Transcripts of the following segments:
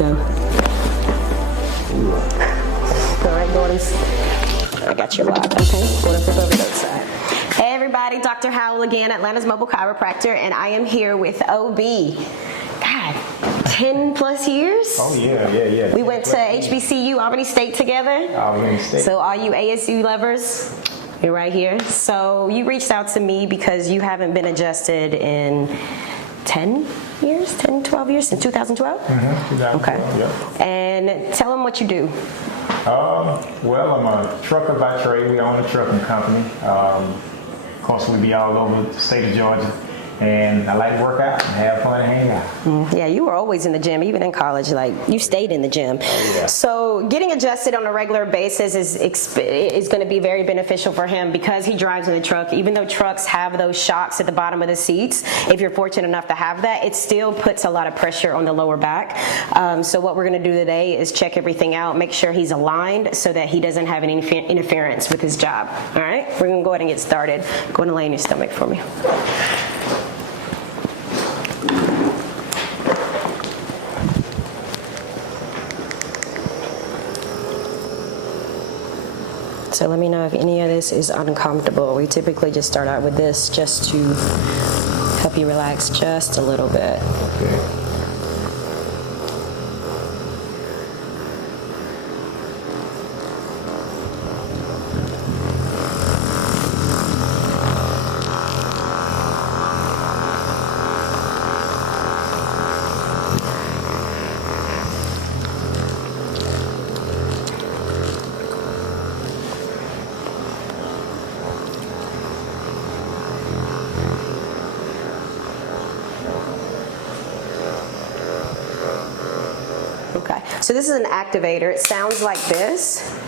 go. All right, Gordon's. I got your lock, okay? Gordon, flip over to the other side. Hey everybody, Dr. Howell again, Atlanta's mobile chiropractor, and I am here with OB. God, 10 plus years? Oh yeah. We went to HBCU, Albany State together. Albany State. So all you ASU lovers, you're right here. So you reached out to me because you haven't been adjusted in 10 years, 10, 12 years, since 2012? Mm-hmm, 2012, okay. Yeah. And tell them what you do. Well, I'm a trucker by trade. We own a trucking company. Of course, we be all over the state of Georgia. And I like to work out and have fun and hang out. Yeah, you were always in the gym, even in college. Like, you stayed in the gym. Yeah. So getting adjusted on a regular basis is going to be very beneficial for him because he drives in the truck. Even though trucks have those shocks at the bottom of the seats, if you're fortunate enough to have that, it still puts a lot of pressure on the lower back. So what we're going to do today is check everything out, make sure he's aligned so that he doesn't have any interference with his job. All right? We're going to go ahead and get started. Go ahead and lay in your stomach for me. So let me know if any of this is uncomfortable. We typically just start out with this just to help you relax just a little bit. Okay. Okay, so this is an activator. It sounds like this,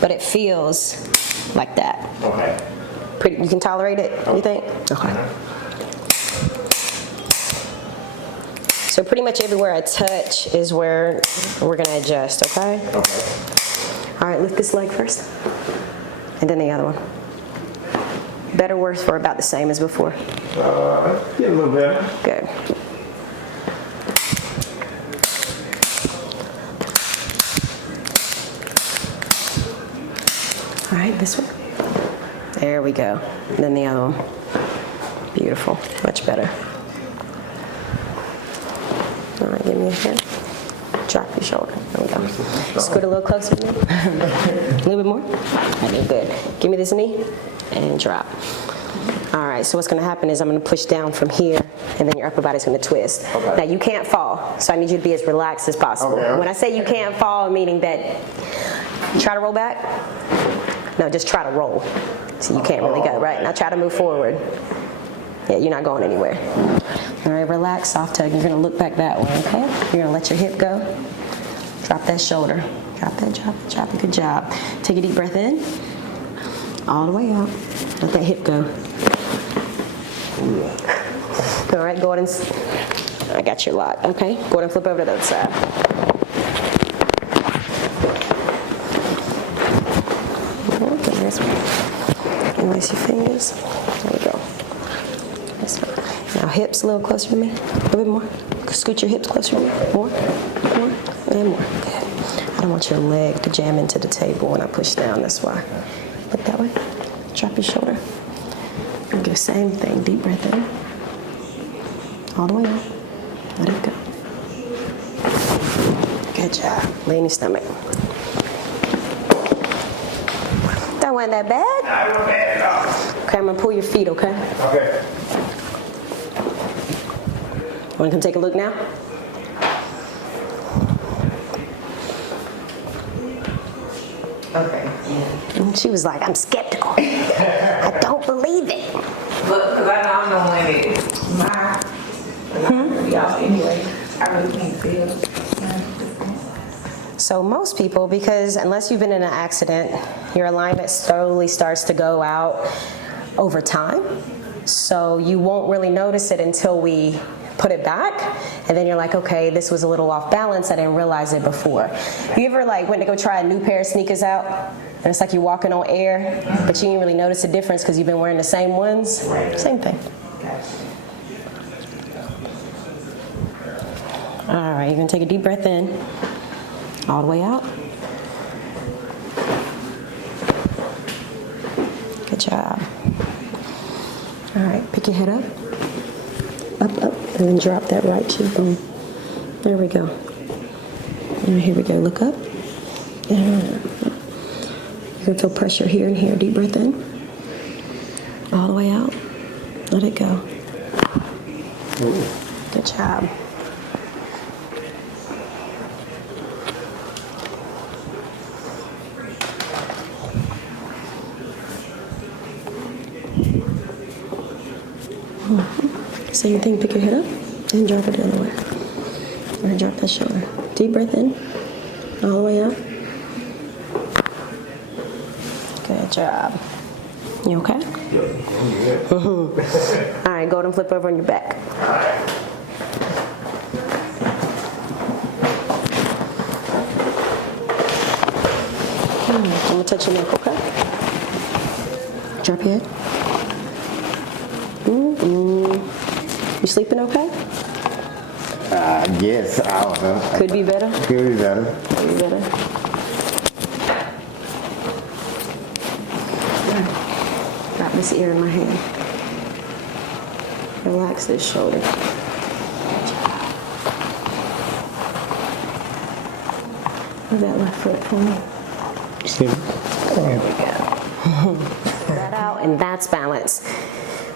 but it feels like that. Okay. You can tolerate it, you think? Okay. So pretty much everywhere I touch is where we're gonna adjust, okay? Okay. All right, lift this leg first, and then the other one. Better, worse, or about the same as before? Get a little better. Good. All right, this one. There we go. And then the other one. Beautiful. Much better. All right, give me a hand. Drop your shoulder. There we go. Scoot a little closer to me. A little bit more. I did good. Give me this knee and drop. All right, so what's going to happen is I'm going to push down from here, and then your upper body's going to twist. Okay. Now, you can't fall, so I need you to be as relaxed as possible. Okay. When I say you can't fall, meaning that try to roll back. No, just try to roll. So you can't really go, right? Now try to move forward. Yeah, you're not going anywhere. All right, relax, soft tug. You're going to look back that way, okay? You're going to let your hip go. Drop that shoulder. Drop that, drop it. Good job. Take a deep breath in. All the way out. Let that hip go. All right, Gordon. I got your lock, okay? Gordon, flip over to the other side. This way. Release your fingers. There we go. Now hips a little closer to me. A little bit more. Scoot your hips closer to me. More. And more. Good. I don't want your leg to jam into the table when I push down. That's why. Look that way. Drop your shoulder. And do the same thing. Deep breath in. All the way up. Let it go. Good job. Lay in your stomach. That wasn't that bad? I wasn't bad at all. Okay, I'm gonna pull your feet, okay? Okay. Wanna come take a look now? Okay. And she was like, I'm skeptical. I don't believe it. Look, because I don't know when it y'all anyway. I really can't feel. So most people, because unless you've been in an accident, your alignment slowly starts to go out over time. So you won't really notice it until we put it back, and then you're like, okay, this was a little off balance. I didn't realize it before. You ever went to go try a new pair of sneakers out, and it's like you're walking on air, but you didn't really notice the difference because you've been wearing the same ones? Same thing. All right, right, you're gonna take a deep breath in, all the way out. Good job. All right, pick your head up, and then drop that right cheekbone. There we go. And here we go, look up. You're gonna feel pressure here and here. Deep breath in, all the way out. Let it go. Good job. Same thing, pick your head up and drop it the other way. Or drop that shoulder. Deep breath in, all the way out. Good job. You okay? Yeah. All right, go ahead and flip over on your back. I'm gonna touch your neck, okay? Drop your head. You sleeping okay? Yes, I don't know. Could be better. Could be better. Could be better. Got this ear in my hand. Relax this shoulder. Move that left foot for me. There we go. That out, and that's balance.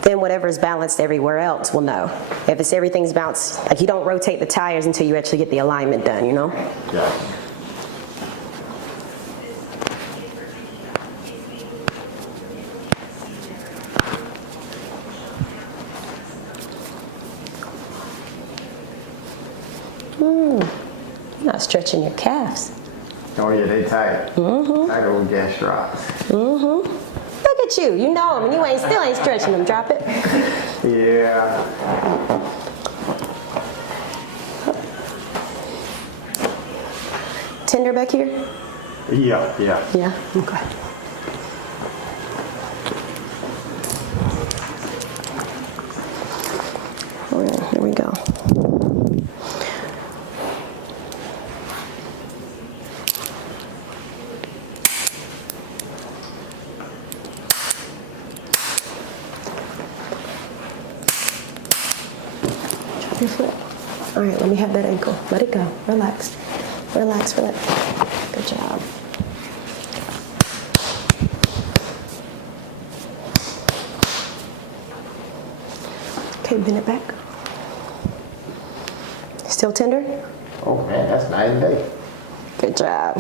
Then whatever is balanced everywhere else will know. If it's everything's balanced, like you don't rotate the tires until you actually get the alignment done, you know? Yeah. You're not stretching your calves. Oh yeah, they tight. Tight old gastrocs. Look at you. You know them, and you still ain't stretching them. Drop it. Yeah. Tender back here? Yeah, yeah. Yeah? Okay. All right, here we go. Drop your foot. All right, let me have that ankle. Let it go. Relax. Relax, relax. Good job. Okay, bend it back. Still tender? Oh man, that's night and day. Good job.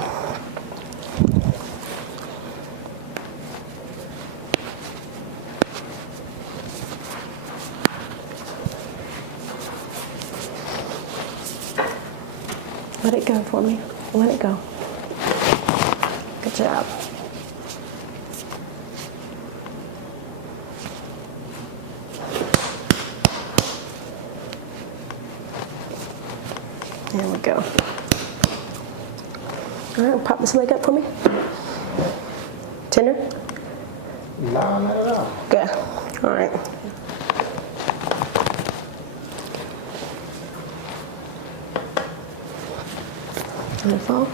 Let it go for me. Let it go. Good job. There we go. All right, pop this leg up for me. Tender? No, not at all. Good. All right. Let it fall.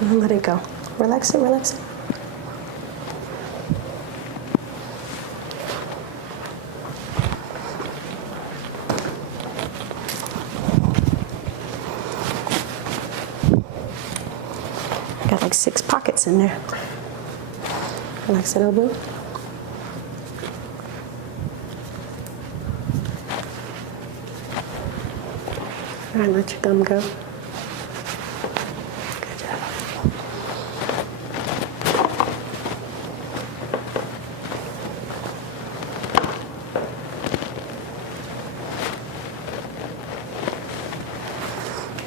And let it go. Relax it, relax it. Got like 6 pockets in there. Relax that elbow. All right, let your gum go. Good job.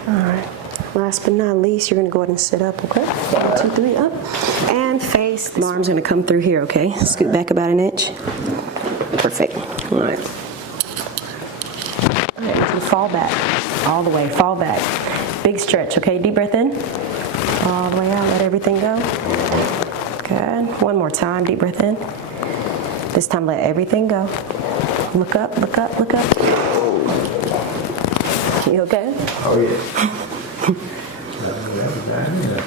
All right. Last but not least, you're going to go ahead and sit up, okay? 1, 2, 3, up. And face. The arm's going to come through here, okay? Scoot back about 1 inch. Perfect. All right. All right, so fall back. All the way, fall back. Big stretch, okay? Deep breath in. All the way out, let everything go. Good. One more time, deep breath in. This time, let everything go. Look up, look up, look up. You okay? Oh, yeah. That was down there.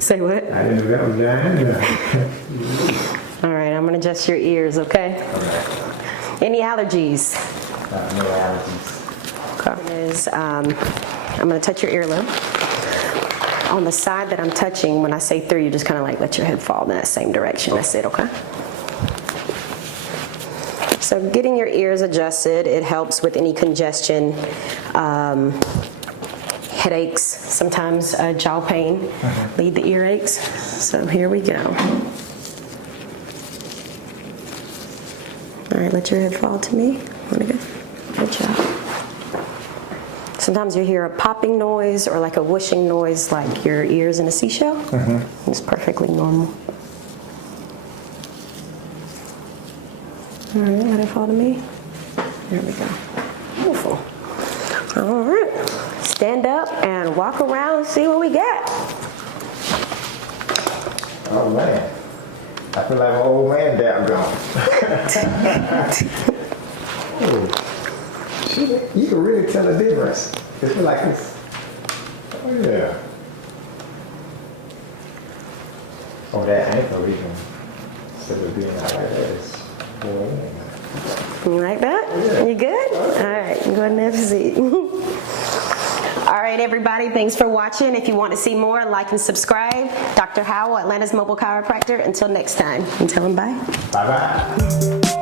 Say what? I didn't know that was down there. All right, I'm gonna adjust your ears, okay? Any allergies? No allergies. Okay. I'm gonna touch your earlobe. On the side that I'm touching, when I say through, you just kind of like let your head fall in that same direction. That's it, okay? So getting your ears adjusted, it helps with any congestion, headaches, sometimes jaw pain, lead the earaches. So here we go. All right, let your head fall to me. Good job. Sometimes you hear a popping noise or like a whooshing noise, like your ears in a seashell. It's perfectly normal. All right, let it fall to me. There we go. Beautiful. All right. Stand up and walk around and see what we got. Oh, man. I feel like an old man dap gone. You can really tell the difference. It feels like it's, oh yeah. Oh, that ankle even, instead of being out like that, is going in. You like that? Yeah. You good? All right, go ahead and have a seat. All right, everybody, thanks for watching. If you want to see more, like and subscribe. Dr. Howell, Atlanta's Mobile Chiropractor. Until next time, and tell them bye. Bye-bye.